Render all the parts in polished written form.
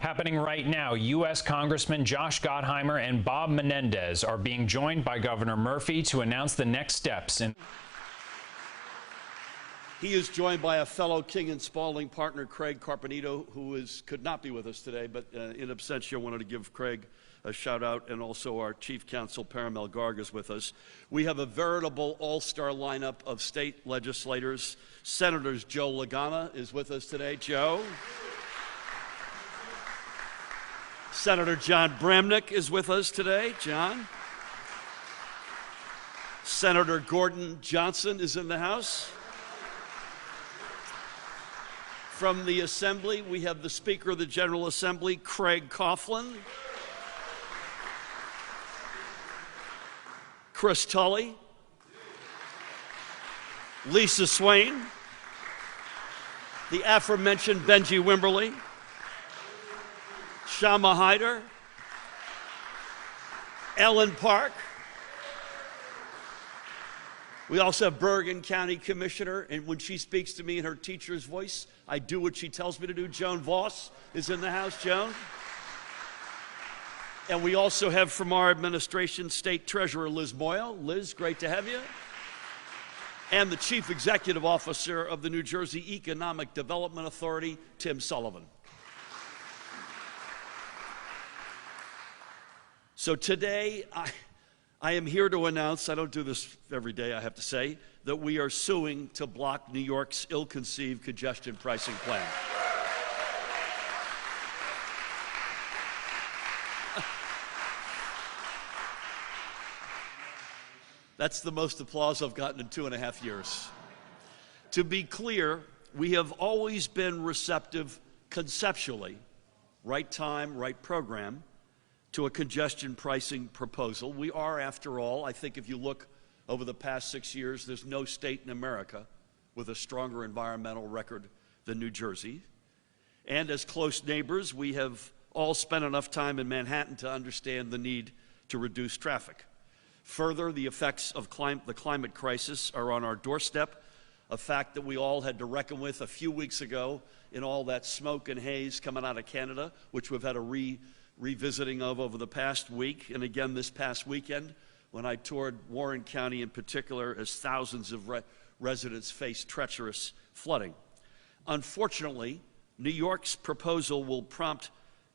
Happening right now, U.S. Congressman Josh Gottheimer and Bob Menendez are being joined by Governor Murphy to announce the next steps. He is joined by a fellow King and Spalding partner, Craig Carpenito, who could not be with us today, but in absentia, I wanted to give Craig a shout out, and also our Chief Counsel, Paramel Garg, is with us. We have a veritable all-star lineup of state legislators. Senators Joe Lagana is with us today. Joe. Senator John Bramnick is with us today. John. Senator Gordon Johnson is in the House. From the Assembly, we have the Speaker of the General Assembly, Craig Coughlin. Chris Tully. Lisa Swain. The aforementioned Benji Wimberly. Shama Hyder, Ellen Park. We also have Bergen County Commissioner, and when she speaks to me in her teacher's voice, I do what she tells me to do. Joan Voss is in the House. Joan. And we also have from our administration, State Treasurer Liz Moyle. Liz, great to have you. And the Chief Executive Officer of the New Jersey Economic Development Authority, Tim Sullivan. So today, I am here to announce, I don't do this every day, I have to say, that we are suing to block New York's ill-conceived congestion pricing plan. That's the most applause I've gotten in 2.5 years. To be clear, we have always been receptive conceptually, right time, right program, to a congestion pricing proposal. We are, after all, I think if you look over the past 6 years, there's no state in America with a stronger environmental record than New Jersey. And as close neighbors, we have all spent enough time in Manhattan to understand the need to reduce traffic. Further, the effects of the climate crisis are on our doorstep, a fact that we all had to reckon with a few weeks ago in all that smoke and haze coming out of Canada, which we've had a revisiting of over the past week, and again this past weekend when I toured Warren County in particular, as thousands of residents face treacherous flooding. Unfortunately, New York's proposal will prompt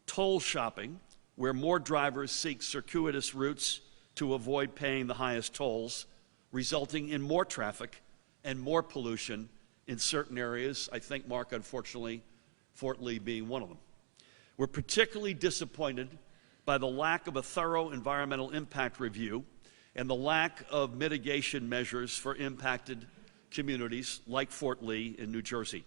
toll shopping, where more drivers seek circuitous routes to avoid paying the highest tolls, resulting in more traffic and more pollution in certain areas. I think, Mark, unfortunately, Fort Lee being one of them. We're particularly disappointed by the lack of a thorough environmental impact review and the lack of mitigation measures for impacted communities like Fort Lee in New Jersey.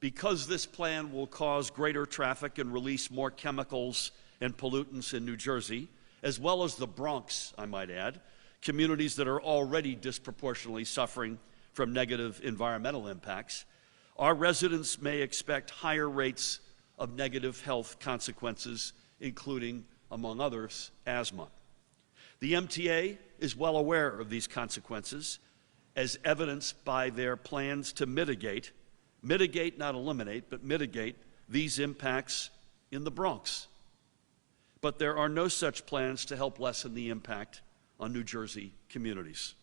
Because this plan will cause greater traffic and release more chemicals and pollutants in New Jersey, as well as the Bronx, I might add, communities that are already disproportionately suffering from negative environmental impacts, our residents may expect higher rates of negative health consequences, including, among others, asthma. The MTA is well aware of these consequences, as evidenced by their plans to mitigate, not eliminate, but mitigate these impacts in the Bronx. But there are no such plans to help lessen the impact on New Jersey communities.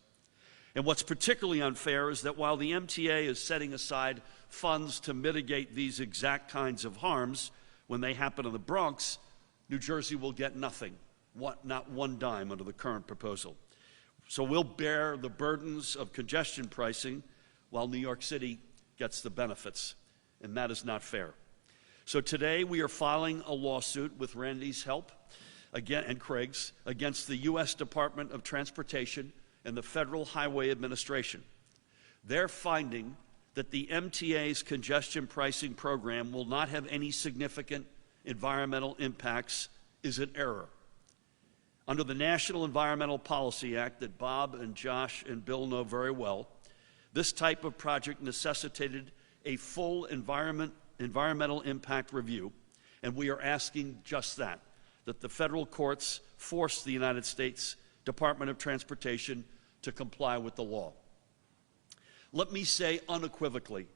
And what's particularly unfair is that while the MTA is setting aside funds to mitigate these exact kinds of harms when they happen in the Bronx, New Jersey will get nothing, not one dime under the current proposal. So we'll bear the burdens of congestion pricing while New York City gets the benefits, and that is not fair. So today we are filing a lawsuit with Randy's help and Craig's against the U.S. Department of Transportation and the Federal Highway Administration. They're finding that the MTA's congestion pricing program will not have any significant environmental impacts is an error. Under the National Environmental Policy Act that Bob and Josh and Bill know very well, this type of project necessitated a full environmental impact review, and we are asking just that the federal courts force the United States Department of Transportation to comply with the law. Let me say unequivocally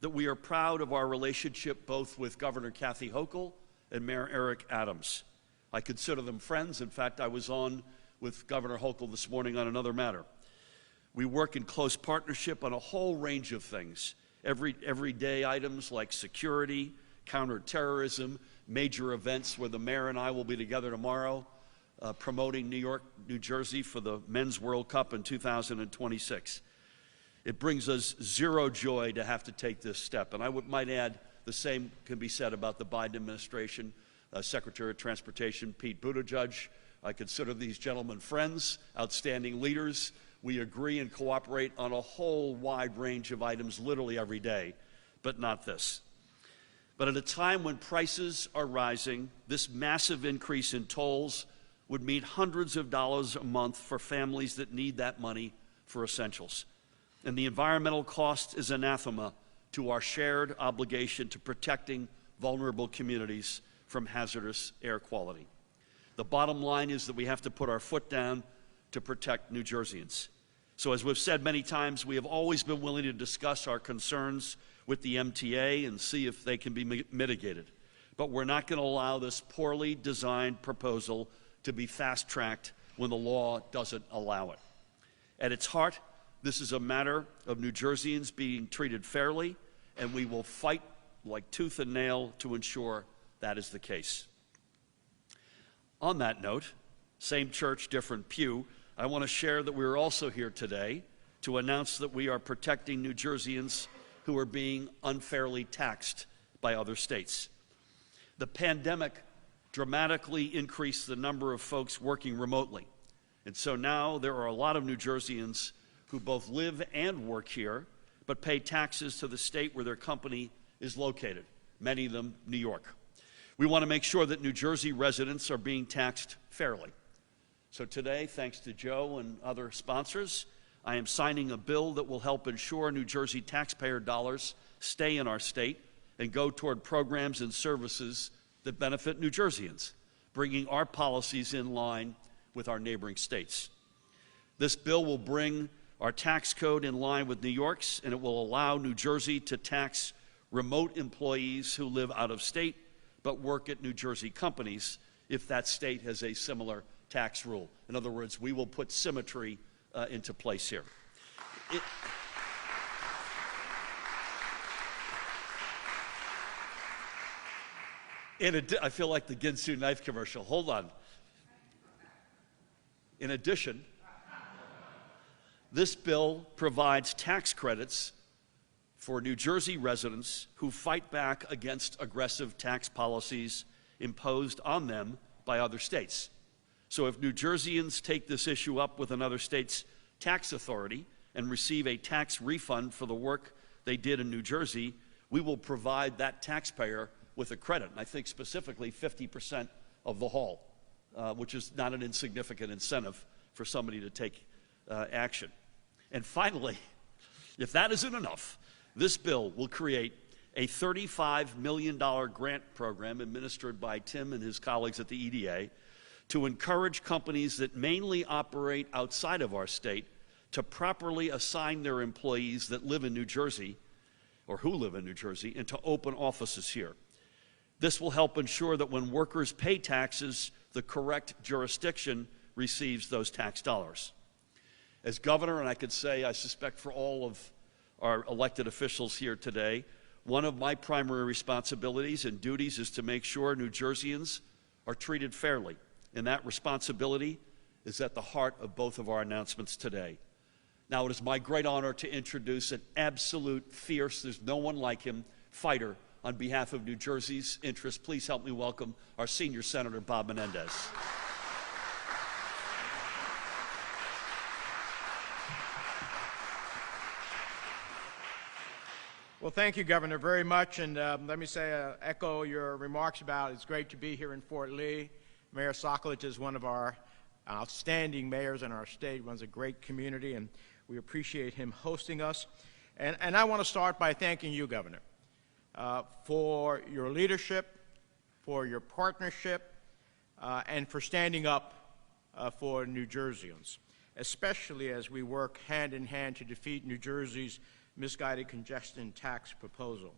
that we are proud of our relationship both with Governor Kathy Hochul and Mayor Eric Adams. I consider them friends. In fact, I was on with Governor Hochul this morning on another matter. We work in close partnership on a whole range of things, everyday items like security, counterterrorism, major events where the mayor and I will be together tomorrow promoting New York, New Jersey for the Men's World Cup in 2026. It brings us zero joy to have to take this step. And I might add, the same can be said about the Biden administration. Secretary of Transportation Pete Buttigieg. I consider these gentlemen friends, outstanding leaders. We agree and cooperate on a whole wide range of items literally every day, but not this. But at a time when prices are rising, this massive increase in tolls would mean hundreds of dollars a month for families that need that money for essentials. And the environmental cost is anathema to our shared obligation to protecting vulnerable communities from hazardous air quality. The bottom line is that we have to put our foot down to protect New Jerseyans. So as we've said many times, we have always been willing to discuss our concerns with the MTA and see if they can be mitigated. But we're not going to allow this poorly designed proposal to be fast-tracked when the law doesn't allow it. At its heart, this is a matter of New Jerseyans being treated fairly, and we will fight like tooth and nail to ensure that is the case. On that note, same church, different pew, I want to share that we are also here today to announce that we are protecting New Jerseyans who are being unfairly taxed by other states. The pandemic dramatically increased the number of folks working remotely. And so now there are a lot of New Jerseyans who both live and work here, but pay taxes to the state where their company is located, many of them New York. We want to make sure that New Jersey residents are being taxed fairly. So today, thanks to Joe and other sponsors, I am signing a bill that will help ensure New Jersey taxpayer dollars stay in our state and go toward programs and services that benefit New Jerseyans, bringing our policies in line with our neighboring states. This bill will bring our tax code in line with New York's, and it will allow New Jersey to tax remote employees who live out of state but work at New Jersey companies if that state has a similar tax rule. In other words, we will put symmetry into place here. I feel like the Ginsu knife commercial. Hold on. In addition, this bill provides tax credits for New Jersey residents who fight back against aggressive tax policies imposed on them by other states. So if New Jerseyans take this issue up with another state's tax authority and receive a tax refund for the work they did in New Jersey, we will provide that taxpayer with a credit, and I think specifically 50% of the haul, which is not an insignificant incentive for somebody to take action. And finally, if that isn't enough, this bill will create a $35 million grant program administered by Tim and his colleagues at the EDA to encourage companies that mainly operate outside of our state to properly assign their employees that live in New Jersey, or who live in New Jersey, and to open offices here. This will help ensure that when workers pay taxes, the correct jurisdiction receives those tax dollars. As governor, and I could say I suspect for all of our elected officials here today, one of my primary responsibilities and duties is to make sure New Jerseyans are treated fairly. And that responsibility is at the heart of both of our announcements today. Now, it is my great honor to introduce an absolute fierce, there's no one like him, fighter on behalf of New Jersey's interests. Please help me welcome our senior Senator, Bob Menendez. Well, thank you, Governor, very much. And let me say, echo your remarks about it's great to be here in Fort Lee. Mayor Sokolich is one of our outstanding mayors in our state, runs a great community, and we appreciate him hosting us. And I want to start by thanking you, Governor, for your leadership, for your partnership, and for standing up for New Jerseyans, especially as we work hand in hand to defeat New Jersey's misguided congestion tax proposal.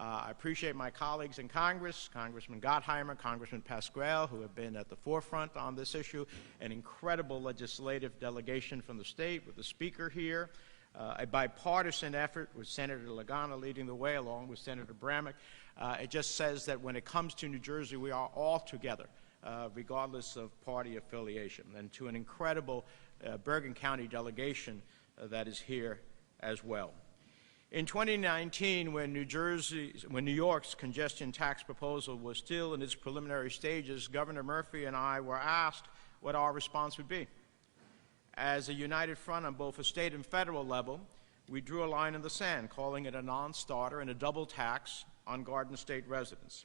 I appreciate my colleagues in Congress, Congressman Gottheimer, Congressman Pascrell, who have been at the forefront on this issue, an incredible legislative delegation from the state with the Speaker here, a bipartisan effort with Senator Lagana leading the way along with Senator Bramnick. It just says that when it comes to New Jersey, we are all together, regardless of party affiliation, and to an incredible Bergen County delegation that is here as well. In 2019, when New York's congestion tax proposal was still in its preliminary stages, Governor Murphy and I were asked what our response would be. As a united front on both a state and federal level, we drew a line in the sand, calling it a non-starter and a double tax on Garden State residents.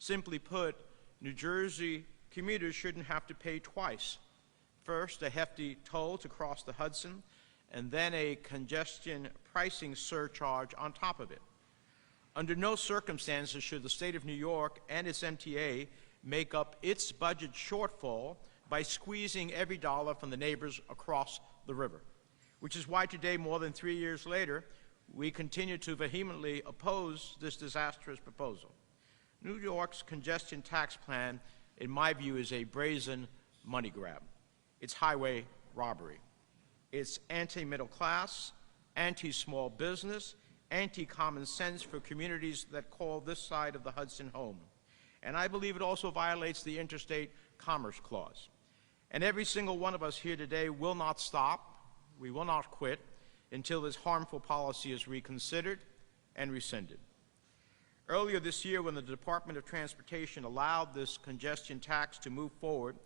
Simply put, New Jersey commuters shouldn't have to pay twice. First, a hefty toll to cross the Hudson, and then a congestion pricing surcharge on top of it. Under no circumstances should the state of New York and its MTA make up its budget shortfall by squeezing every dollar from the neighbors across the river, which is why today, more than 3 years later, we continue to vehemently oppose this disastrous proposal. New York's congestion tax plan, in my view, is a brazen money grab. It's highway robbery. It's anti-middle class, anti-small business, anti-common sense for communities that call this side of the Hudson home. And I believe it also violates the Interstate Commerce Clause. And every single one of us here today will not stop, we will not quit, until this harmful policy is reconsidered and rescinded. Earlier this year, when the Department of Transportation allowed this congestion tax to move forward,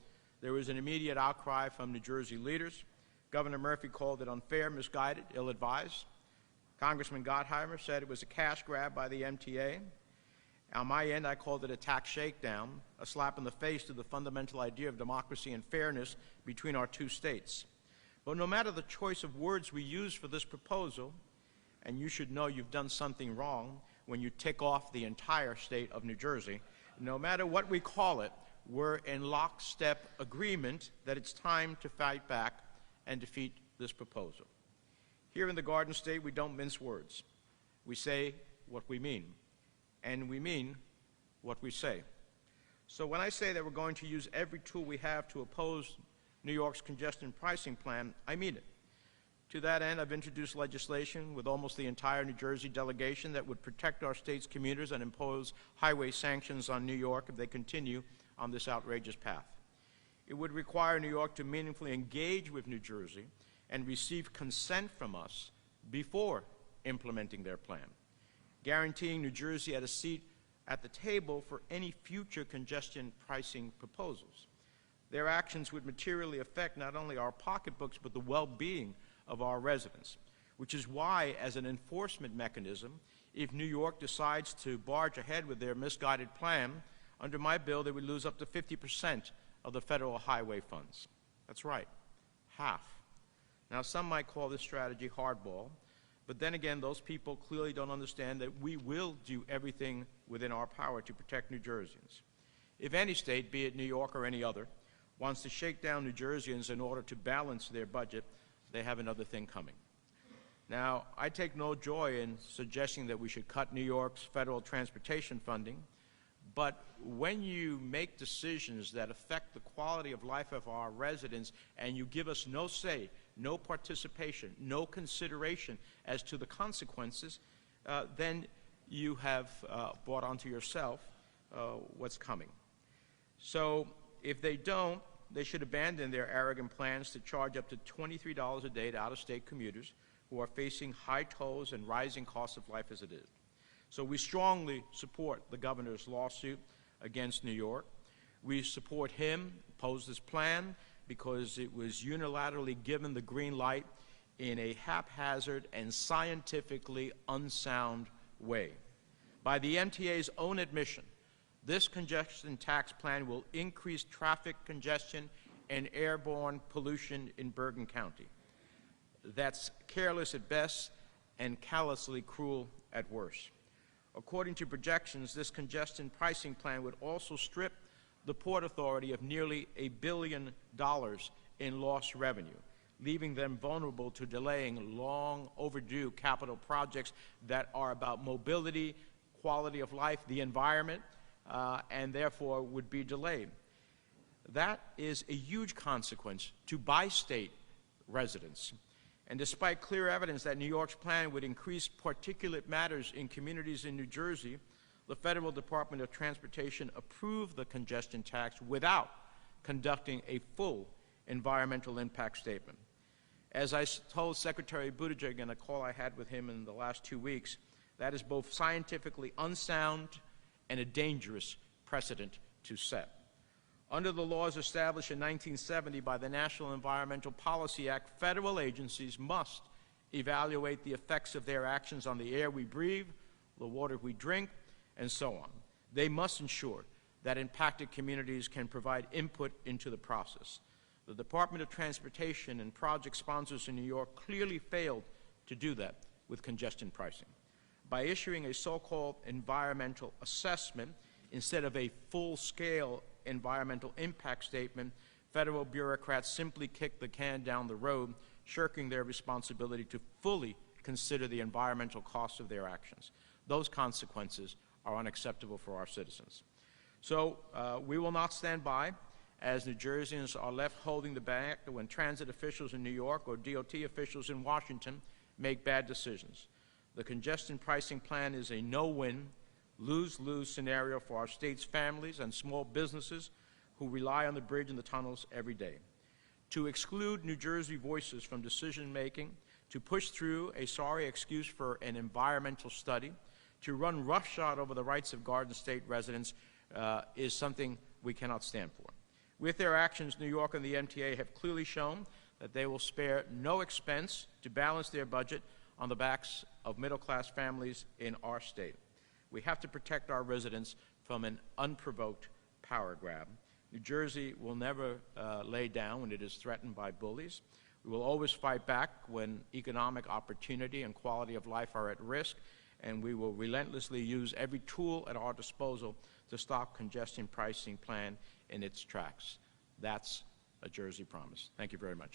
there was an immediate outcry from New Jersey leaders. Governor Murphy called it unfair, misguided, ill-advised. Congressman Gottheimer said it was a cash grab by the MTA. On my end, I called it a tax shakedown, a slap in the face to the fundamental idea of democracy and fairness between our two states. But no matter the choice of words we use for this proposal, and you should know you've done something wrong when you tick off the entire state of New Jersey, no matter what we call it, we're in lockstep agreement that it's time to fight back and defeat this proposal. Here in the Garden State, we don't mince words. We say what we mean, and we mean what we say. So when I say that we're going to use every tool we have to oppose New York's congestion pricing plan, I mean it. To that end, I've introduced legislation with almost the entire New Jersey delegation that would protect our state's commuters and impose highway sanctions on New York if they continue on this outrageous path. It would require New York to meaningfully engage with New Jersey and receive consent from us before implementing their plan, guaranteeing New Jersey had a seat at the table for any future congestion pricing proposals. Their actions would materially affect not only our pocketbooks but the well-being of our residents, which is why, as an enforcement mechanism, if New York decides to barge ahead with their misguided plan, under my bill they would lose up to 50% of the federal highway funds. That's right, half. Now, some might call this strategy hardball, but then again, those people clearly don't understand that we will do everything within our power to protect New Jerseyans. If any state, be it New York or any other, wants to shake down New Jerseyans in order to balance their budget, they have another thing coming. Now, I take no joy in suggesting that we should cut New York's federal transportation funding, but when you make decisions that affect the quality of life of our residents and you give us no say, no participation, no consideration as to the consequences, then you have brought onto yourself what's coming. So if they don't, they should abandon their arrogant plans to charge up to $23 a day to out-of-state commuters who are facing high tolls and rising costs of life as it is. So we strongly support the governor's lawsuit against New York. We support him, oppose this plan, because it was unilaterally given the green light in a haphazard and scientifically unsound way. By the MTA's own admission, this congestion tax plan will increase traffic congestion and airborne pollution in Bergen County. That's careless at best and callously cruel at worst. According to projections, this congestion pricing plan would also strip the Port Authority of nearly $1 billion in lost revenue, leaving them vulnerable to delaying long overdue capital projects that are about mobility, quality of life, the environment, and therefore would be delayed. That is a huge consequence to bi-state residents. And despite clear evidence that New York's plan would increase particulate matters in communities in New Jersey, the Federal Department of Transportation approved the congestion tax without conducting a full environmental impact statement. As I told Secretary Buttigieg in a call I had with him in the last 2 weeks, that is both scientifically unsound and a dangerous precedent to set. Under the laws established in 1970 by the National Environmental Policy Act, federal agencies must evaluate the effects of their actions on the air we breathe, the water we drink, and so on. They must ensure that impacted communities can provide input into the process. The Department of Transportation and project sponsors in New York clearly failed to do that with congestion pricing. By issuing a so-called environmental assessment instead of a full-scale environmental impact statement, federal bureaucrats simply kicked the can down the road, shirking their responsibility to fully consider the environmental costs of their actions. Those consequences are unacceptable for our citizens. So we will not stand by as New Jerseyans are left holding the bag when transit officials in New York or DOT officials in Washington make bad decisions. The congestion pricing plan is a no-win, lose-lose scenario for our state's families and small businesses who rely on the bridge and the tunnels every day. To exclude New Jersey voices from decision-making, to push through a sorry excuse for an environmental study, to run roughshod over the rights of Garden State residents is something we cannot stand for. With their actions, New York and the MTA have clearly shown that they will spare no expense to balance their budget on the backs of middle-class families in our state. We have to protect our residents from an unprovoked power grab. New Jersey will never lay down when it is threatened by bullies. We will always fight back when economic opportunity and quality of life are at risk, and we will relentlessly use every tool at our disposal to stop congestion pricing plan in its tracks. That's a Jersey promise. Thank you very much.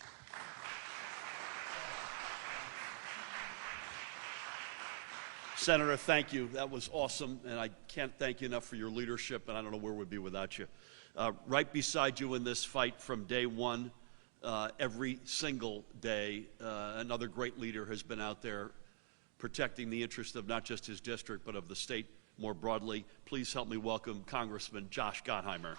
Senator, thank you. That was awesome, and I can't thank you enough for your leadership, and I don't know where we'd be without you. Right beside you in this fight from day one, every single day, another great leader has been out there protecting the interest of not just his district, but of the state more broadly. Please help me welcome Congressman Josh Gottheimer.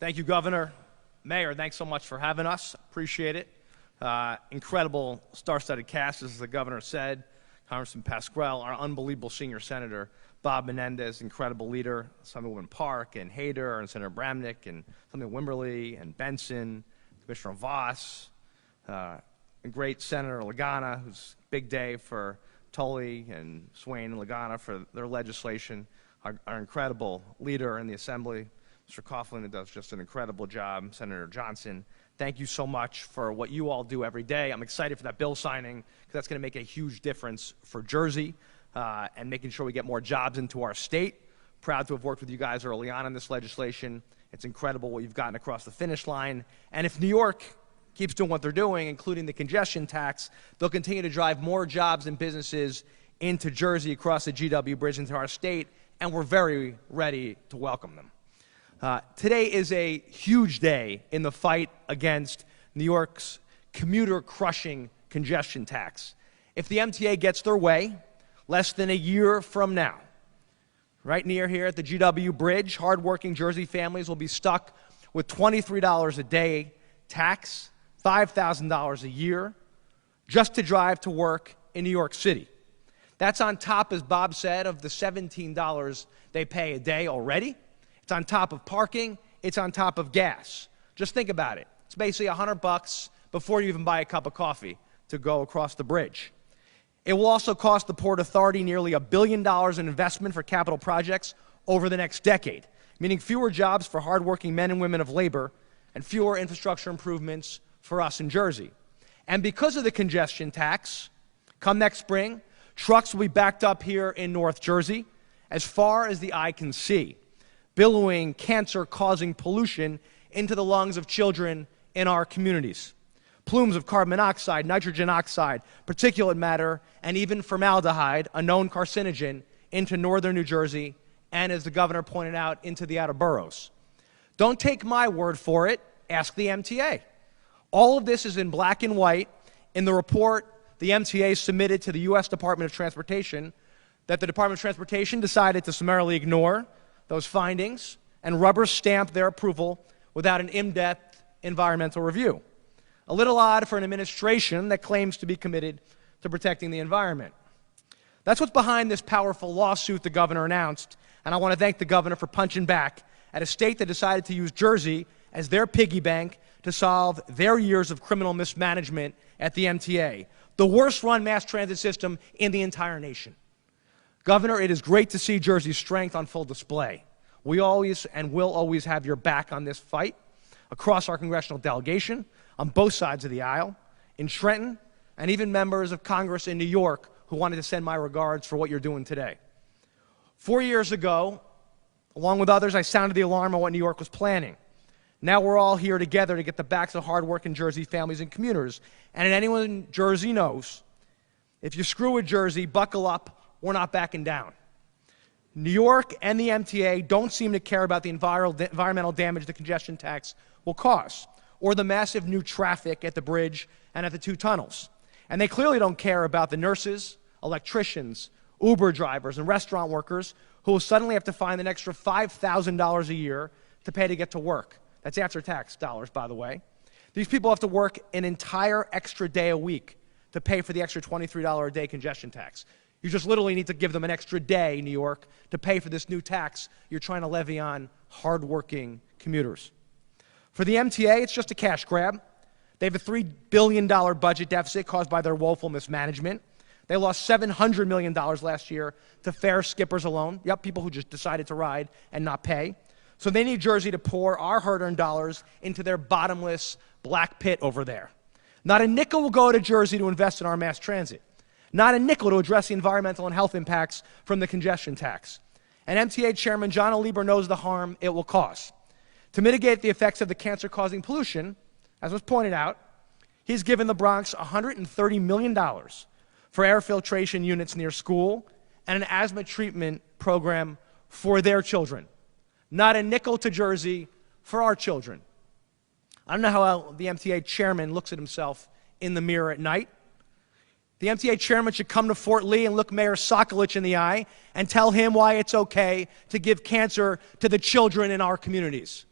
Thank you, Governor. Mayor, thanks so much for having us. Appreciate it. Incredible star-studded cast, as the governor said. Congressman Pascrell, our unbelievable senior senator, Bob Menendez, incredible leader, Assemblywoman Park and Hader, and Senator Bramnick, and Assemblyman Wimberly, and Benson, Commissioner Voss, and great Senator Lagana, who's a big day for Tully and Swain and Lagana for their legislation, our incredible leader in the Assembly, Mr. Coughlin, who does just an incredible job, Senator Johnson. Thank you so much for what you all do every day. I'm excited for that bill signing, because that's going to make a huge difference for Jersey and making sure we get more jobs into our state. Proud to have worked with you guys early on in this legislation. It's incredible what you've gotten across the finish line. And if New York keeps doing what they're doing, including the congestion tax, they'll continue to drive more jobs and businesses into Jersey across the GW Bridge into our state, and we're very ready to welcome them. Today is a huge day in the fight against New York's commuter-crushing congestion tax. If the MTA gets their way, less than a year from now, right near here at the GW Bridge, hardworking Jersey families will be stuck with $23 a day tax, $5,000 a year, just to drive to work in New York City. That's on top, as Bob said, of the $17 they pay a day already. It's on top of parking. It's on top of gas. Just think about it. It's basically $100 before you even buy a cup of coffee to go across the bridge. It will also cost the Port Authority nearly $1 billion in investment for capital projects over the next decade, meaning fewer jobs for hardworking men and women of labor and fewer infrastructure improvements for us in Jersey. And because of the congestion tax, come next spring, trucks will be backed up here in North Jersey as far as the eye can see, billowing cancer-causing pollution into the lungs of children in our communities. Plumes of carbon monoxide, nitrogen oxide, particulate matter, and even formaldehyde, a known carcinogen, into northern New Jersey and, as the governor pointed out, into the outer boroughs. Don't take my word for it. Ask the MTA. All of this is in black and white in the report the MTA submitted to the U.S. Department of Transportation, that the Department of Transportation decided to summarily ignore those findings and rubber stamp their approval without an in-depth environmental review. A little odd for an administration that claims to be committed to protecting the environment. That's what's behind this powerful lawsuit the governor announced, and I want to thank the governor for punching back at a state that decided to use Jersey as their piggy bank to solve their years of criminal mismanagement at the MTA, the worst-run mass transit system in the entire nation. Governor, it is great to see Jersey's strength on full display. We always and will always have your back on this fight across our congressional delegation, on both sides of the aisle, in Trenton, and even members of Congress in New York who wanted to send my regards for what you're doing today. 4 years ago, along with others, I sounded the alarm on what New York was planning. Now we're all here together to get the backs of hard-working Jersey families and commuters. And anyone in Jersey knows, if you screw with Jersey, buckle up, we're not backing down. New York and the MTA don't seem to care about the environmental damage the congestion tax will cause, or the massive new traffic at the bridge and at the two tunnels. And they clearly don't care about the nurses, electricians, Uber drivers, and restaurant workers who will suddenly have to find an extra $5,000 a year to pay to get to work. That's after tax dollars, by the way. These people have to work an entire extra day a week to pay for the extra $23 a day congestion tax. You just literally need to give them an extra day, New York, to pay for this new tax you're trying to levy on hardworking commuters. For the MTA, it's just a cash grab. They have a $3 billion budget deficit caused by their woeful mismanagement. They lost $700 million last year to fare skippers alone. Yep, people who just decided to ride and not pay. So they need Jersey to pour our hard-earned dollars into their bottomless black pit over there. Not a nickel will go to Jersey to invest in our mass transit. Not a nickel to address the environmental and health impacts from the congestion tax. And MTA Chairman John O'Lieber knows the harm it will cause. To mitigate the effects of the cancer-causing pollution, as was pointed out, he's given the Bronx $130 million for air filtration units near school and an asthma treatment program for their children. Not a nickel to Jersey for our children. I don't know how the MTA chairman looks at himself in the mirror at night. The MTA chairman should come to Fort Lee and look Mayor Sokolich in the eye and tell him why it's okay to give cancer to the children in our communities.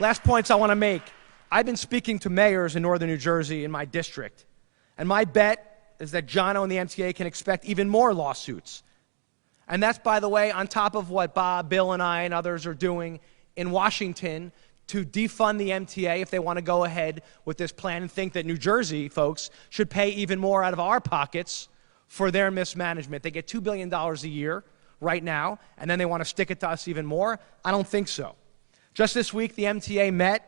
Last points I want to make. I've been speaking to mayors in northern New Jersey in my district, and my bet is that Jono and the MTA can expect even more lawsuits. And that's, by the way, on top of what Bob, Bill, and I and others are doing in Washington to defund the MTA if they want to go ahead with this plan and think that New Jersey folks should pay even more out of our pockets for their mismanagement. They get $2 billion a year right now, and then they want to stick it to us even more? I don't think so. Just this week, the MTA met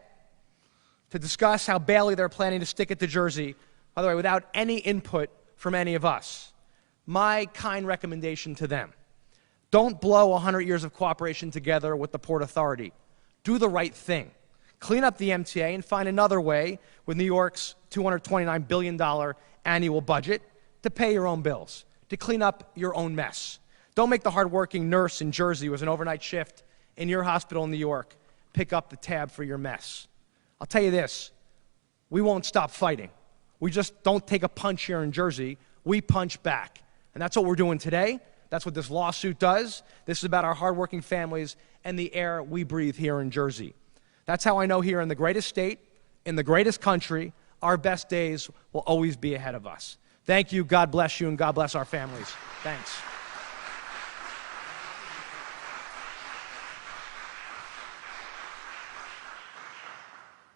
to discuss how badly they're planning to stick it to Jersey, by the way, without any input from any of us. My kind recommendation to them: don't blow 100 years of cooperation together with the Port Authority. Do the right thing. Clean up the MTA and find another way with New York's $229 billion annual budget to pay your own bills, to clean up your own mess. Don't make the hardworking nurse in Jersey who has an overnight shift in your hospital in New York pick up the tab for your mess. I'll tell you this, we won't stop fighting. We just don't take a punch here in Jersey, we punch back. And that's what we're doing today. That's what this lawsuit does. This is about our hardworking families and the air we breathe here in Jersey. That's how I know here in the greatest state, in the greatest country, our best days will always be ahead of us. Thank you, God bless you, and God bless our families. Thanks.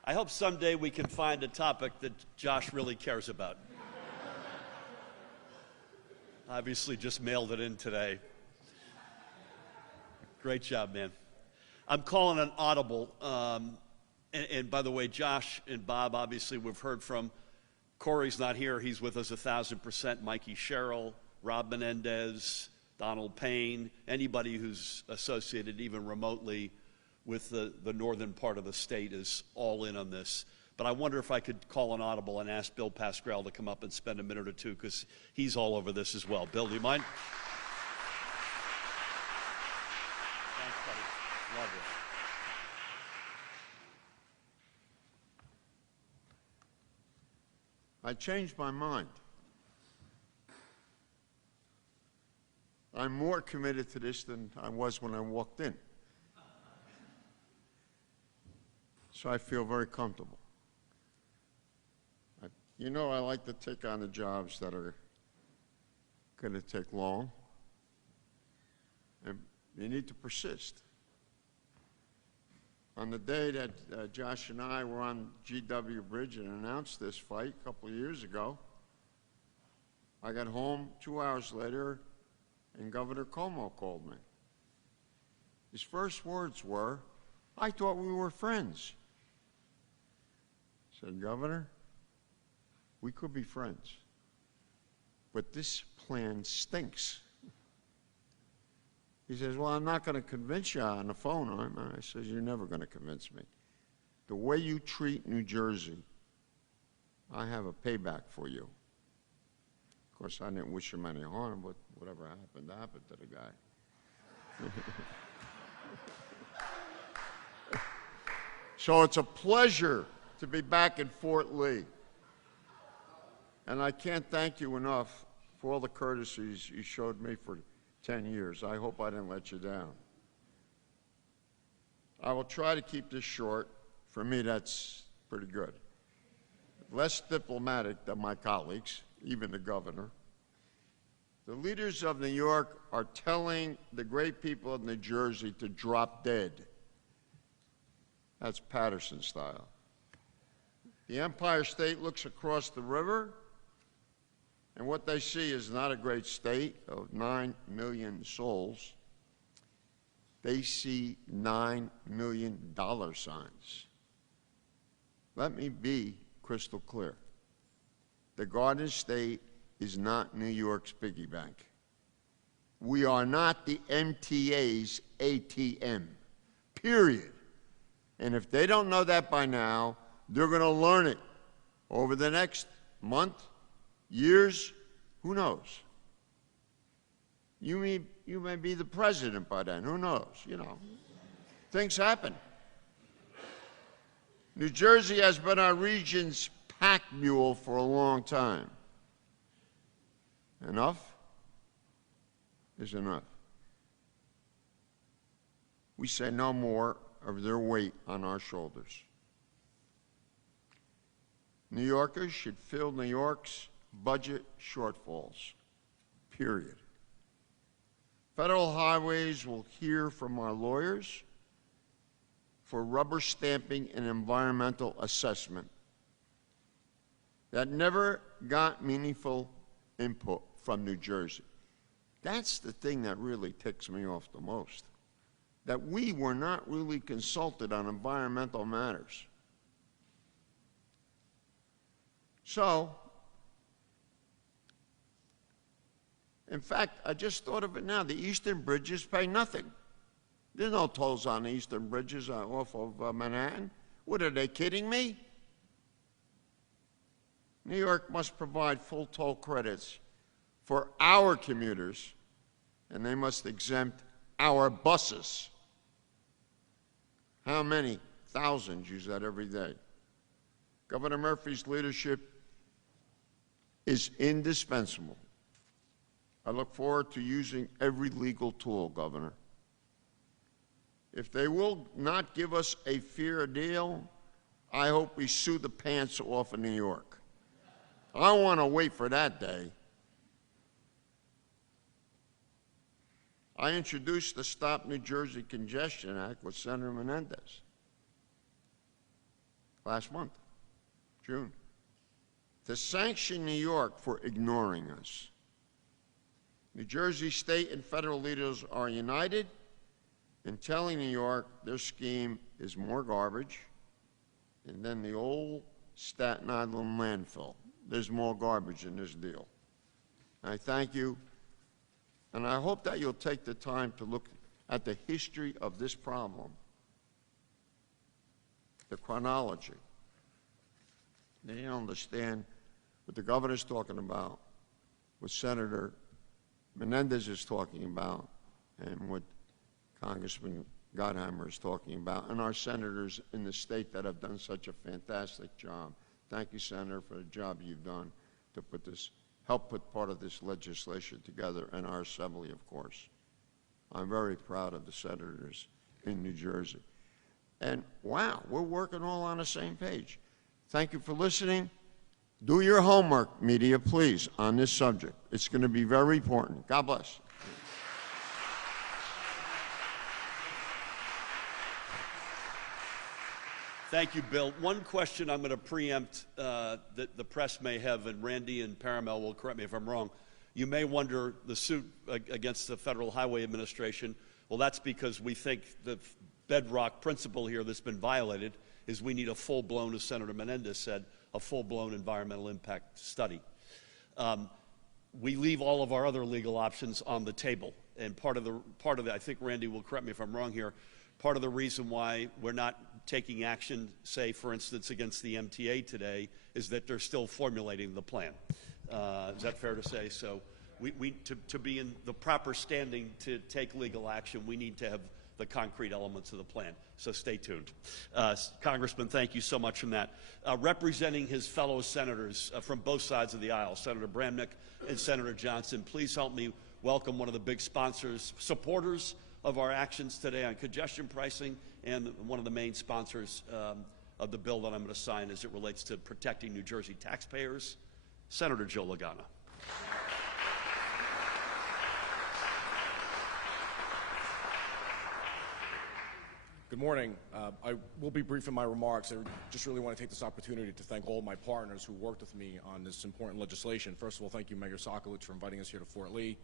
I hope someday we can find a topic that Josh really cares about. Obviously just mailed it in today. Great job, man. I'm calling an audible. And by the way, Josh and Bob, obviously we've heard from. Corey's not here. He's with us 1,000%. Mikey Sherrill, Rob Menendez, Donald Payne, anybody who's associated even remotely with the northern part of the state is all in on this. But I wonder if I could call an audible and ask Bill Pascrell to come up and spend a minute or two, because he's all over this as well. Bill, do you mind? Thanks, buddy. Love you. I changed my mind. I'm more committed to this than I was when I walked in. So I feel very comfortable. You know, I like to take on the jobs that are going to take long, and you need to persist. On the day that Josh and I were on GW Bridge and announced this fight a couple of years ago, I got home 2 hours later and Governor Cuomo called me. His first words were, "I thought we were friends." I said, "Governor, we could be friends, but this plan stinks." He says, "Well, I'm not going to convince you on the phone, am I?" I says, "You're never going to convince me. The way you treat New Jersey, I have a payback for you." Of course, I didn't wish him any harm, but whatever happened to the guy. So it's a pleasure to be back in Fort Lee. And I can't thank you enough for all the courtesies you showed me for 10 years. I hope I didn't let you down. I will try to keep this short. For me, that's pretty good. Less diplomatic than my colleagues, even the governor. The leaders of New York are telling the great people of New Jersey to drop dead. That's Patterson style. The Empire State looks across the river, and what they see is not a great state of 9 million souls. They see $9 million signs. Let me be crystal clear. The Garden State is not New York's piggy bank. We are not the MTA's ATM, period. And if they don't know that by now, they're going to learn it over the next month, years, who knows? You may be the president by then, who knows? You know, things happen. New Jersey has been our region's pack mule for a long time. Enough is enough. We say no more of their weight on our shoulders. New Yorkers should fill New York's budget shortfalls, period. Federal highways will hear from our lawyers for rubber stamping an environmental assessment that never got meaningful input from New Jersey. That's the thing that really ticks me off the most, that we were not really consulted on environmental matters. So, in fact, I just thought of it now, the eastern bridges pay nothing. There's no tolls on the eastern bridges off of Manhattan. What, are they kidding me? New York must provide full toll credits for our commuters, and they must exempt our buses. How many thousands use that every day? Governor Murphy's leadership is indispensable. I look forward to using every legal tool, Governor. If they will not give us a fair deal, I hope we sue the pants off of New York. I want to wait for that day. I introduced the Stop New Jersey Congestion Act with Senator Menendez last month, June, to sanction New York for ignoring us. New Jersey state and federal leaders are united in telling New York their scheme is more garbage, and then the old Staten Island landfill. There's more garbage in this deal. I thank you. And I hope that you'll take the time to look at the history of this problem, the chronology. They don't understand what the governor's talking about, what Senator Menendez is talking about, and what Congressman Gottheimer is talking about, and our senators in the state that have done such a fantastic job. Thank you, Senator, for the job you've done to put this, help put part of this legislation together, and our assembly, of course. I'm very proud of the senators in New Jersey. And wow, we're working all on the same page. Thank you for listening. Do your homework, media, please, on this subject. It's going to be very important. God bless. Thank you, Bill. One question I'm going to preempt that the press may have, and Randy and Paramel will correct me if I'm wrong. You may wonder the suit against the Federal Highway Administration. Well, that's because we think the bedrock principle here that's been violated is we need a full-blown, as Senator Menendez said, a full-blown environmental impact study. We leave all of our other legal options on the table. And part of the, I think Randy will correct me if I'm wrong here, part of the reason why we're not taking action, say, for instance, against the MTA today, is that they're still formulating the plan. Is that fair to say? So to be in the proper standing to take legal action, we need to have the concrete elements of the plan. So stay tuned. Congressman, thank you so much for that. Representing his fellow senators from both sides of the aisle, Senator Bramnick and Senator Johnson, please help me welcome one of the big sponsors, supporters of our actions today on congestion pricing, and one of the main sponsors of the bill that I'm going to sign as it relates to protecting New Jersey taxpayers, Senator Joe Lagana. Good morning. I will be brief in my remarks. I just really want to take this opportunity to thank all my partners who worked with me on this important legislation. First of all, thank you, Mayor Sokolich, for inviting us here to Fort Lee.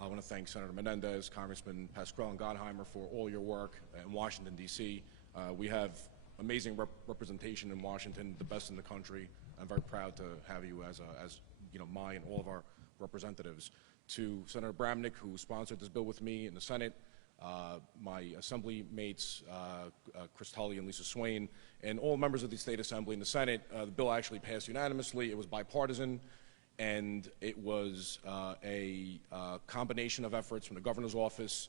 I want to thank Senator Menendez, Congressman Pascrell, and Gottheimer for all your work in Washington, D.C. We have amazing representation in Washington, the best in the country. I'm very proud to have you as you know, my and all of our representatives. To Senator Bramnick, who sponsored this bill with me in the Senate, my assembly mates, Chris Tully and Lisa Swain, and all members of the State Assembly and the Senate. The bill actually passed unanimously. It was bipartisan, and it was a combination of efforts from the governor's office,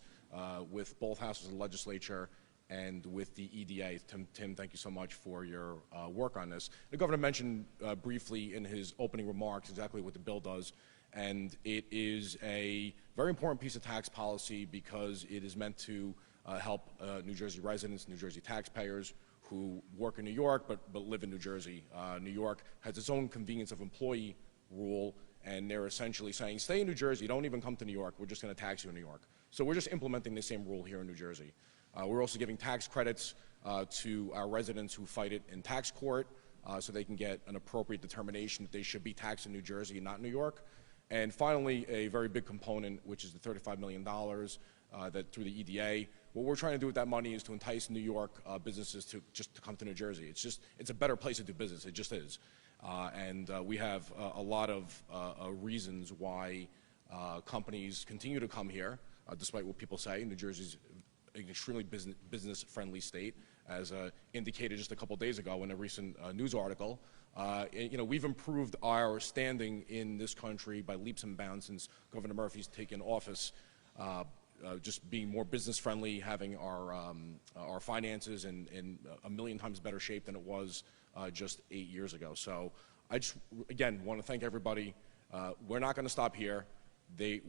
with both houses of the legislature, and with the EDA. Tim, thank you so much for your work on this. The governor mentioned briefly in his opening remarks exactly what the bill does. And it is a very important piece of tax policy because it is meant to help New Jersey residents, New Jersey taxpayers who work in New York but live in New Jersey. New York has its own convenience of employee rule, and they're essentially saying, stay in New Jersey, don't even come to New York, we're just going to tax you in New York. So we're just implementing the same rule here in New Jersey. We're also giving tax credits to our residents who fight it in tax court so they can get an appropriate determination that they should be taxed in New Jersey and not New York. And finally, a very big component, which is the $35 million that through the EDA. What we're trying to do with that money is to entice New York businesses to come to New Jersey. It's a better place to do business. It just is. And we have a lot of reasons why companies continue to come here, despite what people say. New Jersey's an extremely business-friendly state, as indicated just a couple days ago in a recent news article. You know, we've improved our standing in this country by leaps and bounds since Governor Murphy's taken office, just being more business-friendly, having our finances in a million times better shape than it was just 8 years ago. So I just, again, want to thank everybody. We're not going to stop here.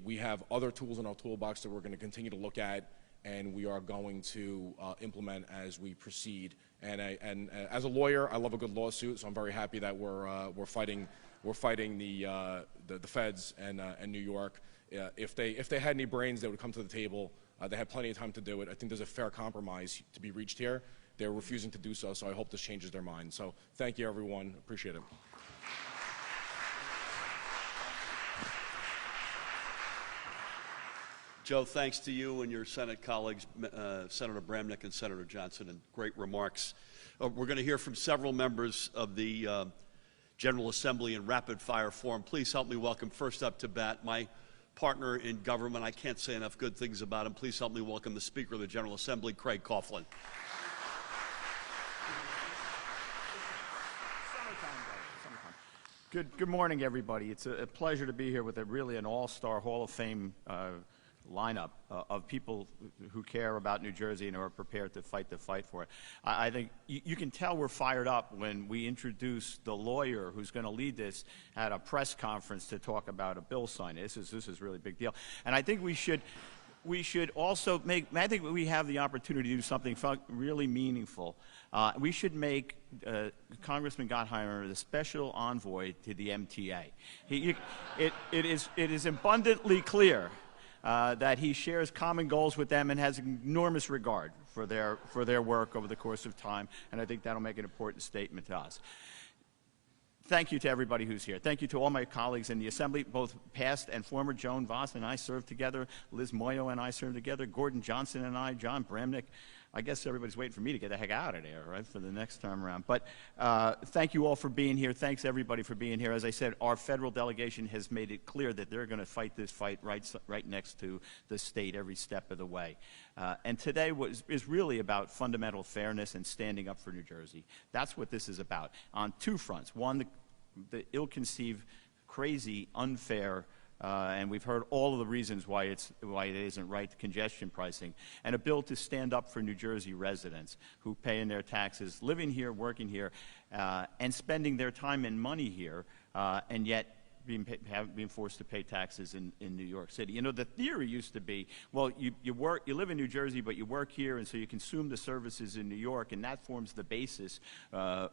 We have other tools in our toolbox that we're going to continue to look at, and we are going to implement as we proceed. And as a lawyer, I love a good lawsuit, so I'm very happy that we're fighting the feds and New York. If they had any brains, they would come to the table. They had plenty of time to do it. I think there's a fair compromise to be reached here. They're refusing to do so, so I hope this changes their mind. So thank you, everyone. Appreciate it. Joe, thanks to you and your Senate colleagues, Senator Bramnick and Senator Johnson, and great remarks. We're going to hear from several members of the General Assembly in rapid-fire form. Please help me welcome first up to bat my partner in government. I can't say enough good things about him. Please help me welcome the Speaker of the General Assembly, Craig Coughlin. Good morning, everybody. It's a pleasure to be here with really an all-star Hall of Fame lineup of people who care about New Jersey and are prepared to fight the fight for it. I think you can tell we're fired up when we introduce the lawyer who's going to lead this at a press conference to talk about a bill signing. This is really a big deal. And I think we should also I think we have the opportunity to do something really meaningful. We should make Congressman Gottheimer the special envoy to the MTA. It is abundantly clear that he shares common goals with them and has enormous regard for their work over the course of time, and I think that'll make an important statement to us. Thank you to everybody who's here. Thank you to all my colleagues in the Assembly, both past and former. Joan Voss and I served together. Liz Moyo and I served together. Gordon Johnson and I, John Bramnick. I guess everybody's waiting for me to get the heck out of there, right, for the next time around. But thank you all for being here. Thanks, everybody, for being here. As I said, our federal delegation has made it clear that they're going to fight this fight right next to the state every step of the way. And today is really about fundamental fairness and standing up for New Jersey. That's what this is about on two fronts. One, the ill-conceived, crazy, unfair, and we've heard all of the reasons why it isn't right, congestion pricing, and a bill to stand up for New Jersey residents who pay in their taxes, living here, working here, and spending their time and money here, and yet being forced to pay taxes in New York City. You know, the theory used to be, well, you live in New Jersey, but you work here, and so you consume the services in New York, and that forms the basis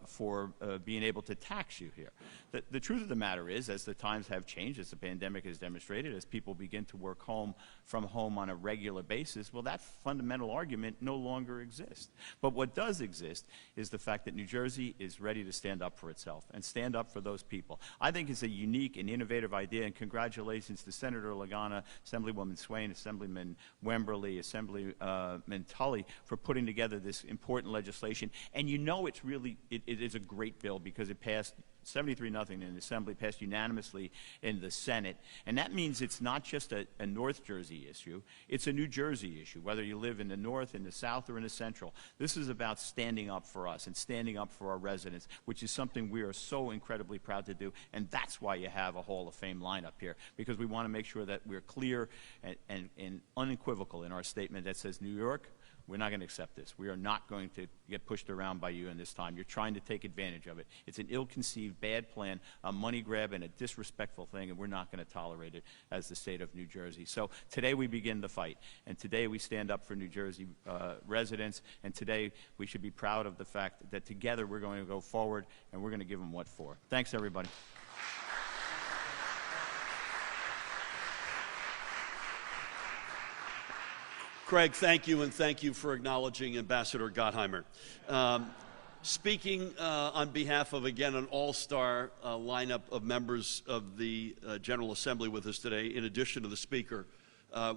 for being able to tax you here. The truth of the matter is, as the times have changed, as the pandemic has demonstrated, as people begin to work from home on a regular basis, well, that fundamental argument no longer exists. But what does exist is the fact that New Jersey is ready to stand up for itself and stand up for those people. I think it's a unique and innovative idea, and congratulations to Senator Lagana, Assemblywoman Swain, Assemblyman Wemberly, Assemblyman Tully for putting together this important legislation. And you know it is a great bill because it passed 73-0 in the Assembly, passed unanimously in the Senate. And that means it's not just a North Jersey issue, it's a New Jersey issue, whether you live in the North, in the South, or in the Central. This is about standing up for us and standing up for our residents, which is something we are so incredibly proud to do. And that's why you have a Hall of Fame lineup here, because we want to make sure that we're clear and unequivocal in our statement that says, New York, we're not going to accept this. We are not going to get pushed around by you in this time. You're trying to take advantage of it. It's an ill-conceived, bad plan, a money grab, and a disrespectful thing, and we're not going to tolerate it as the state of New Jersey. So today we begin the fight, and today we stand up for New Jersey residents, and today we should be proud of the fact that together we're going to go forward, and we're going to give them what for. Thanks, everybody. Craig, thank you, and thank you for acknowledging Ambassador Gottheimer. Speaking on behalf of, again, an all-star lineup of members of the General Assembly with us today, in addition to the Speaker,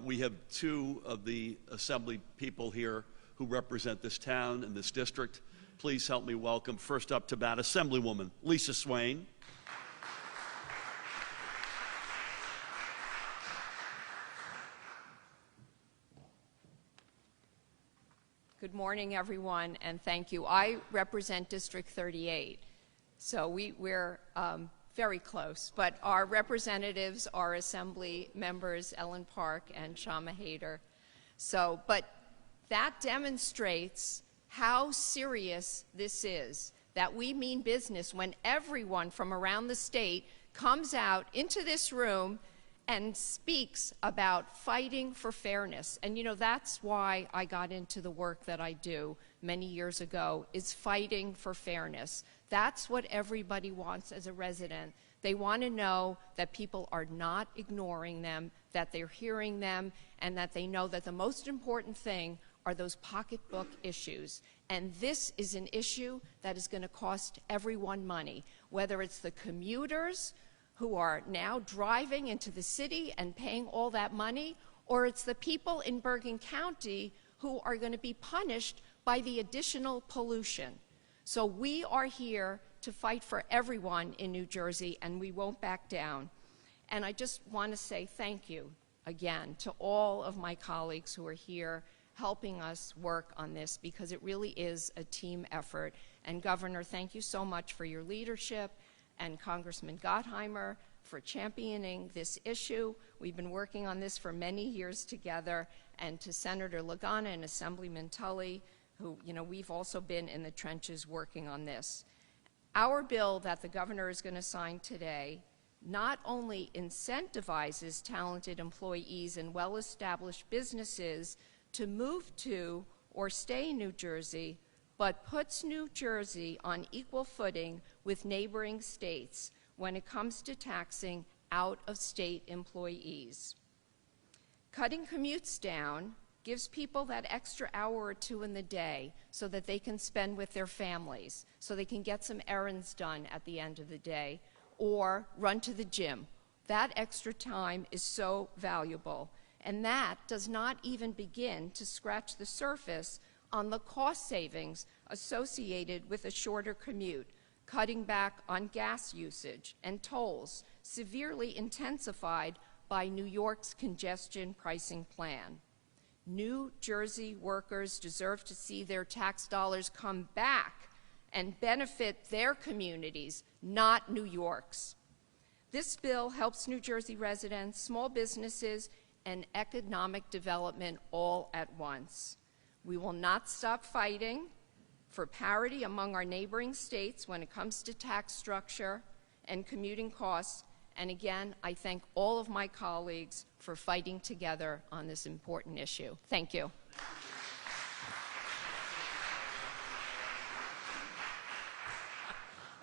we have two of the Assembly people here who represent this town and this district. Please help me welcome, first up to bat, Assemblywoman Lisa Swain. Good morning, everyone, and thank you. I represent District 38, so we're very close, but our representatives are Assembly members Ellen Park and Shama Hader. But that demonstrates how serious this is, that we mean business when everyone from around the state comes out into this room and speaks about fighting for fairness. And you know, that's why I got into the work that I do many years ago, is fighting for fairness. That's what everybody wants as a resident. They want to know that people are not ignoring them, that they're hearing them, and that they know that the most important thing are those pocketbook issues. And this is an issue that is going to cost everyone money, whether it's the commuters who are now driving into the city and paying all that money, or it's the people in Bergen County who are going to be punished by the additional pollution. So we are here to fight for everyone in New Jersey, and we won't back down. And I just want to say thank you again to all of my colleagues who are here helping us work on this, because it really is a team effort. And Governor, thank you so much for your leadership, and Congressman Gottheimer for championing this issue. We've been working on this for many years together, and to Senator Lagana and Assemblyman Tully, who, we've also been in the trenches working on this. Our bill that the governor is going to sign today not only incentivizes talented employees and well-established businesses to move to or stay in New Jersey, but puts New Jersey on equal footing with neighboring states when it comes to taxing out-of-state employees. Cutting commutes down gives people that extra hour or two in the day so that they can spend with their families, so they can get some errands done at the end of the day, or run to the gym. That extra time is so valuable, and that does not even begin to scratch the surface on the cost savings associated with a shorter commute, cutting back on gas usage and tolls, severely intensified by New York's congestion pricing plan. New Jersey workers deserve to see their tax dollars come back and benefit their communities, not New York's. This bill helps New Jersey residents, small businesses, and economic development all at once. We will not stop fighting for parity among our neighboring states when it comes to tax structure and commuting costs. And again, I thank all of my colleagues for fighting together on this important issue. Thank you.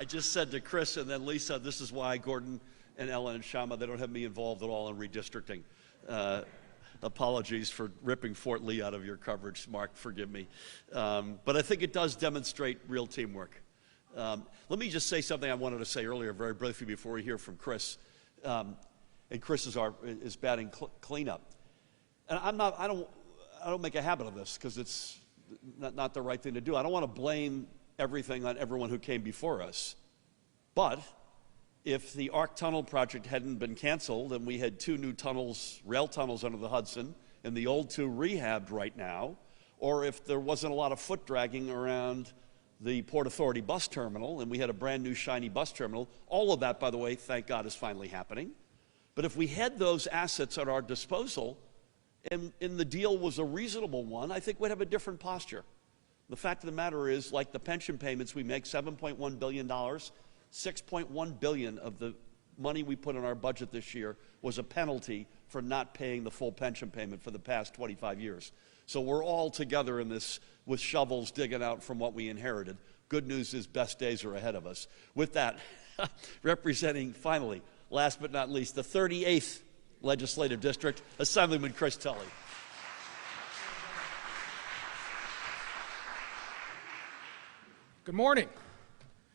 I just said to Chris and then Lisa, this is why Gordon and Ellen and Shama, they don't have me involved at all in redistricting. Apologies for ripping Fort Lee out of your coverage, Mark, forgive me. But I think it does demonstrate real teamwork. Let me just say something I wanted to say earlier very briefly before we hear from Chris. And Chris is batting cleanup. And I don't make a habit of this because it's not the right thing to do. I don't want to blame everything on everyone who came before us. But if the ARC Tunnel project hadn't been canceled and we had 2 new tunnels, rail tunnels under the Hudson, and the old 2 rehabbed right now, or if there wasn't a lot of foot dragging around the Port Authority bus terminal and we had a brand new shiny bus terminal, all of that, by the way, thank God, is finally happening. But if we had those assets at our disposal and the deal was a reasonable one, I think we'd have a different posture. The fact of the matter is, like the pension payments we make, $7.1 billion, $6.1 billion of the money we put in our budget this year was a penalty for not paying the full pension payment for the past 25 years. So we're all together in this with shovels digging out from what we inherited. Good news is best days are ahead of us. With that, representing finally, last but not least, the 38th Legislative District, Assemblyman Chris Tully. Good morning.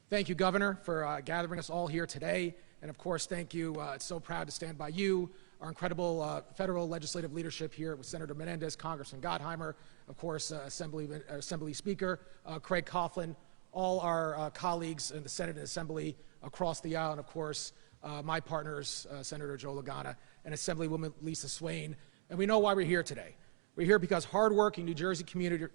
Thank you, Governor, for gathering us all here today. And of course, thank you. So proud to stand by you, our incredible federal legislative leadership here with Senator Menendez, Congressman Gottheimer, of course, Assembly Speaker Craig Coughlin, all our colleagues in the Senate and Assembly across the aisle, and of course, my partners, Senator Joe Lagana and Assemblywoman Lisa Swain. And we know why we're here today. We're here because hardworking New Jersey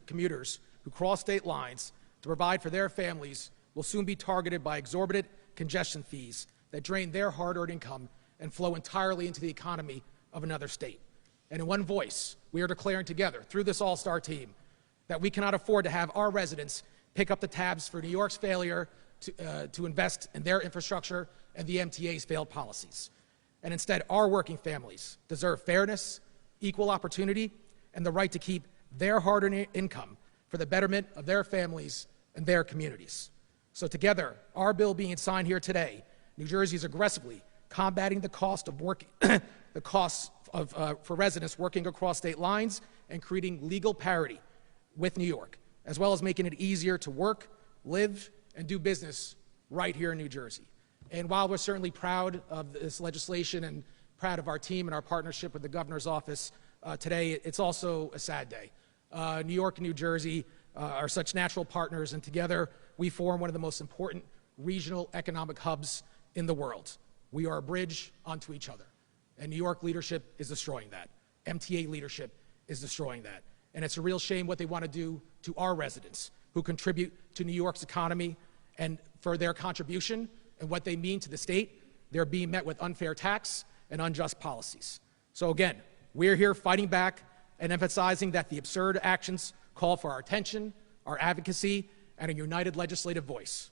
commuters who cross state lines to provide for their families will soon be targeted by exorbitant congestion fees that drain their hard-earned income and flow entirely into the economy of another state. And in one voice, we are declaring together through this all-star team that we cannot afford to have our residents pick up the tabs for New York's failure to invest in their infrastructure and the MTA's failed policies. And instead, our working families deserve fairness, equal opportunity, and the right to keep their hard-earned income for the betterment of their families and their communities. So together, our bill being signed here today, New Jersey is aggressively combating the cost of for residents working across state lines and creating legal parity with New York, as well as making it easier to work, live, and do business right here in New Jersey. And while we're certainly proud of this legislation and proud of our team and our partnership with the governor's office, today it's also a sad day. New York and New Jersey are such natural partners, and together we form one of the most important regional economic hubs in the world. We are a bridge onto each other. And New York leadership is destroying that. MTA leadership is destroying that. And it's a real shame what they want to do to our residents who contribute to New York's economy, and for their contribution and what they mean to the state, they're being met with unfair tax and unjust policies. So again, we're here fighting back and emphasizing that the absurd actions call for our attention, our advocacy, and a united legislative voice.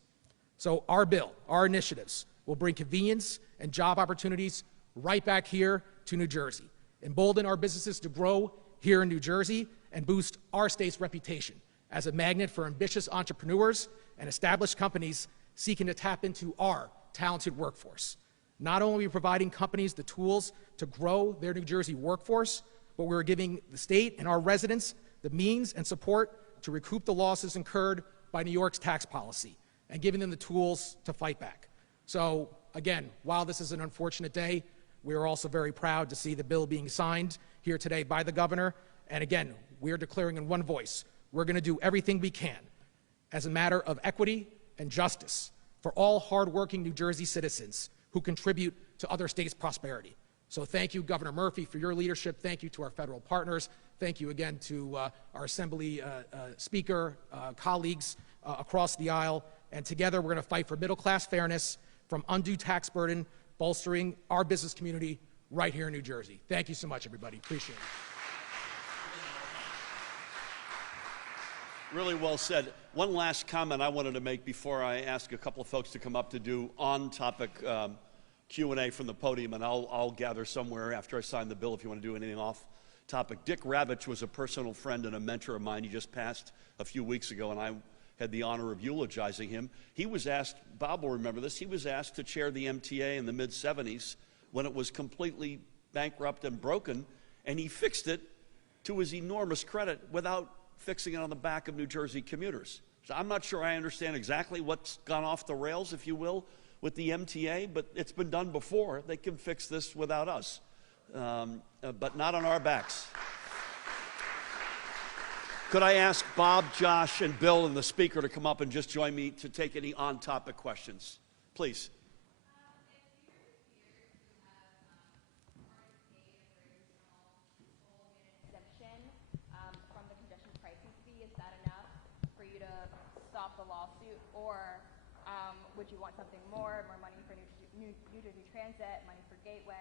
So our bill, our initiatives, will bring convenience and job opportunities right back here to New Jersey, embolden our businesses to grow here in New Jersey, and boost our state's reputation as a magnet for ambitious entrepreneurs and established companies seeking to tap into our talented workforce. Not only are we providing companies the tools to grow their New Jersey workforce, but we're giving the state and our residents the means and support to recoup the losses incurred by New York's tax policy and giving them the tools to fight back. So again, while this is an unfortunate day, we are also very proud to see the bill being signed here today by the governor. And again, we are declaring in one voice, we're going to do everything we can as a matter of equity and justice for all hardworking New Jersey citizens who contribute to other states' prosperity. So thank you, Governor Murphy, for your leadership. Thank you to our federal partners. Thank you again to our Assembly Speaker, colleagues across the aisle. And together we're going to fight for middle-class fairness from undue tax burden, bolstering our business community right here in New Jersey. Thank you so much, everybody. Appreciate it. Really well said. One last comment I wanted to make before I ask a couple of folks to come up to do on-topic Q&A from the podium, and I'll gather somewhere after I sign the bill if you want to do anything off-topic. Dick Ravitch was a personal friend and a mentor of mine. He just passed a few weeks ago, and I had the honor of eulogizing him. He was asked, Bob will remember this, he was asked to chair the MTA in the mid-'70s when it was completely bankrupt and broken, and he fixed it to his enormous credit without fixing it on the back of New Jersey commuters. So I'm not sure I understand exactly what's gone off the rails, if you will, with the MTA, but it's been done before. They can fix this without us, but not on our backs. Could I ask Bob, Josh, and Bill and the speaker to come up and just join me to take any on-topic questions? Please. From the congestion pricing fee, is that enough for you to stop the lawsuit, or would you want something more money for New Jersey Transit, money for Gateway?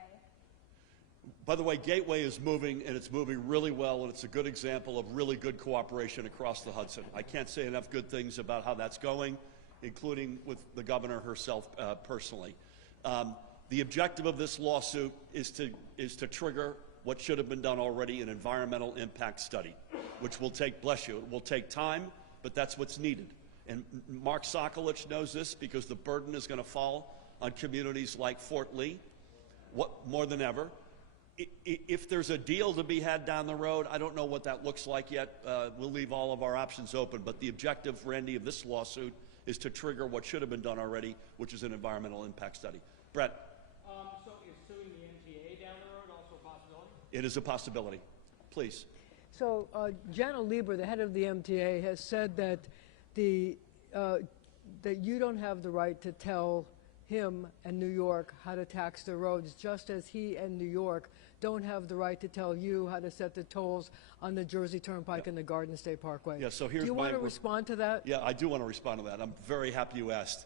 By the way, Gateway is moving, and it's moving really well, and it's a good example of really good cooperation across the Hudson. I can't say enough good things about how that's going, including with the governor herself personally. The objective of this lawsuit is to trigger what should have been done already, an environmental impact study, which will take, bless you, it will take time, but that's what's needed. And Mark Sokolich knows this because the burden is going to fall on communities like Fort Lee, more than ever. If there's a deal to be had down the road, I don't know what that looks like yet. We'll leave all of our options open, but the objective, Randy, of this lawsuit is to trigger what should have been done already, which is an environmental impact study. Brett. So is suing the MTA down the road also a possibility? It is a possibility. Please. So Jana Lieber, the head of the MTA, has said that that you don't have the right to tell him and New York how to tax the roads, just as he and New York don't have the right to tell you how to set the tolls on the Jersey Turnpike and the Garden State Parkway. Yeah, so here's do you want to respond to that? Yeah, I do want to respond to that. I'm very happy you asked.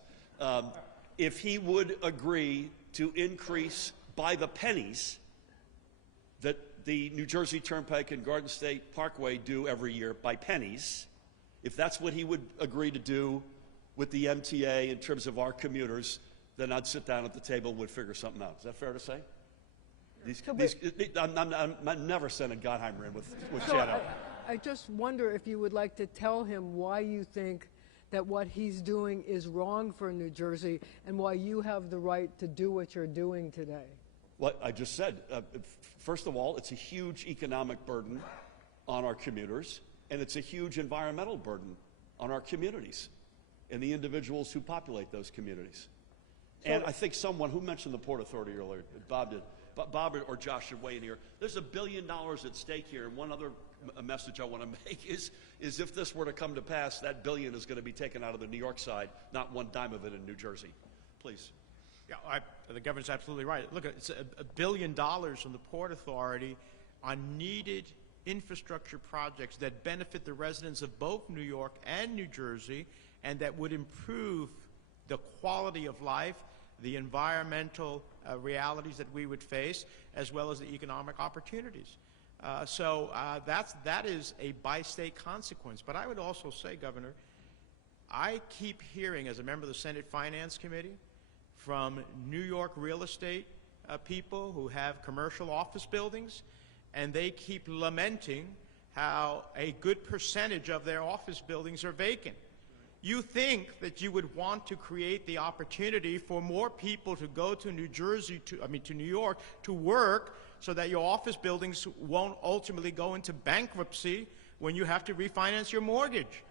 If he would agree to increase by the pennies that the New Jersey Turnpike and Garden State Parkway do every year by pennies, if that's what he would agree to do with the MTA in terms of our commuters, then I'd sit down at the table and would figure something out. Is that fair to say? I'm never sending Gottheimer in with Shadow. I just wonder if you would like to tell him why you think that what he's doing is wrong for New Jersey and why you have the right to do what you're doing today. What I just said, first of all, it's a huge economic burden on our commuters, and it's a huge environmental burden on our communities and the individuals who populate those communities. And I think someone who mentioned the Port Authority earlier, Bob did, Bob or Josh should weigh in here. There's $1 billion at stake here, and one other message I want to make is if this were to come to pass, that billion is going to be taken out of the New York side, not one dime of it in New Jersey. Please. Yeah, the governor's absolutely right. Look, it's $1 billion from the Port Authority on needed infrastructure projects that benefit the residents of both New York and New Jersey, and that would improve the quality of life, the environmental realities that we would face, as well as the economic opportunities. That is a bi-state consequence. But I would also say, Governor, I keep hearing, as a member of the Senate Finance Committee, from New York real estate people who have commercial office buildings, and they keep lamenting how a good percentage of their office buildings are vacant. You think that you would want to create the opportunity for more people to go to New York to work, so that your office buildings won't ultimately go into bankruptcy when you have to refinance your mortgage.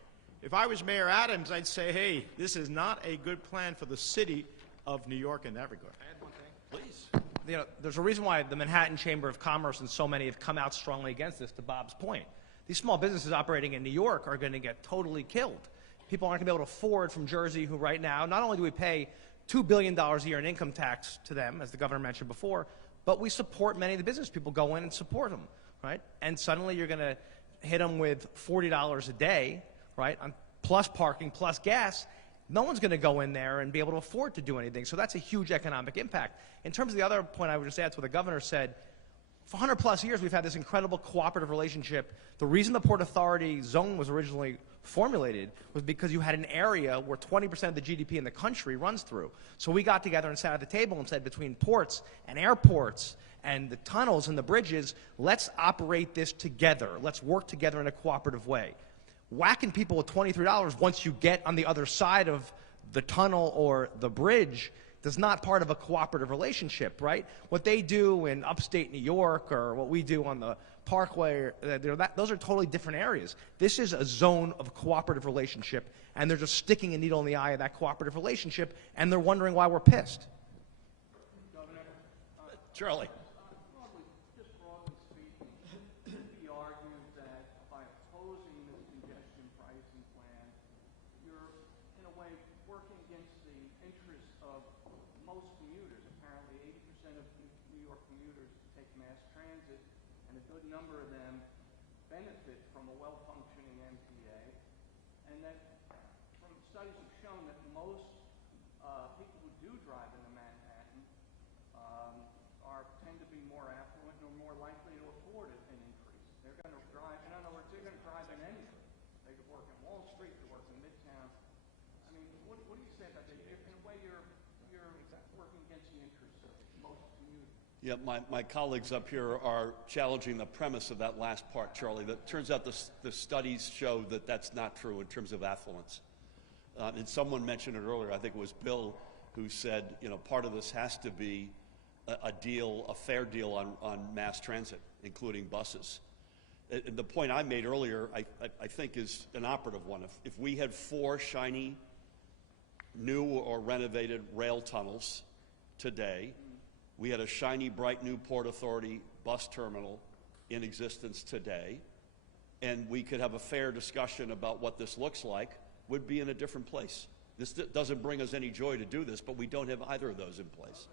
If I was Mayor Adams, I'd say, hey, this is not a good plan for the city of New York in that regard. Can I add one thing? Please. You know, there's a reason why the Manhattan Chamber of Commerce and so many have come out strongly against this, to Bob's point. These small businesses operating in New York are going to get totally killed. People aren't going to be able to afford from Jersey, who right now, not only do we pay $2 billion a year in income tax to them, as the governor mentioned before, but we support many of the business people, go in and support them, right? And suddenly you're going to hit them with $40 a day, right, on plus parking, plus gas. No one's going to go in there and be able to afford to do anything. So that's a huge economic impact. In terms of the other point I would just add to what the governor said, for 100 plus years we've had this incredible cooperative relationship. The reason the Port Authority zone was originally formulated was because you had an area where 20% of the GDP in the country runs through. So we got together and sat at the table and said, between ports and airports and the tunnels and the bridges, let's operate this together. Let's work together in a cooperative way. Whacking people with $23 once you get on the other side of the tunnel or the bridge is not part of a cooperative relationship, right? What they do in upstate New York or what we do on the Parkway, those are totally different areas. This is a zone of cooperative relationship, and they're just sticking a needle in the eye of that cooperative relationship, and they're wondering why we're pissed. Governor, Charlie. Broadly speaking, it could be argued that by opposing this congestion pricing plan, you're, in a way, working against the interests of most commuters. Apparently, 80% of New York commuters take mass transit, and a good number of them benefit from a well-functioning MTA, and that from studies have shown that most people who do drive into Manhattan tend to be more affluent or more likely to afford an increase. They're going to drive, in other words, they're going to drive in anything. They could work in Wall Street, they work in Midtown. I mean, what do you say about that? In a way, you're working against the interests of most commuters. Yeah, my colleagues up here are challenging the premise of that last part, Charlie. That turns out the studies show that that's not true in terms of affluence. And someone mentioned it earlier, I think it was Bill, who said, you know, part of this has to be a fair deal on mass transit, including buses. And the point I made earlier, I think, is an operative one. If we had 4 shiny, new or renovated rail tunnels today, we had a shiny, bright new Port Authority bus terminal in existence today, and we could have a fair discussion about what this looks like, would be in a different place. This doesn't bring us any joy to do this, but we don't have either of those in place.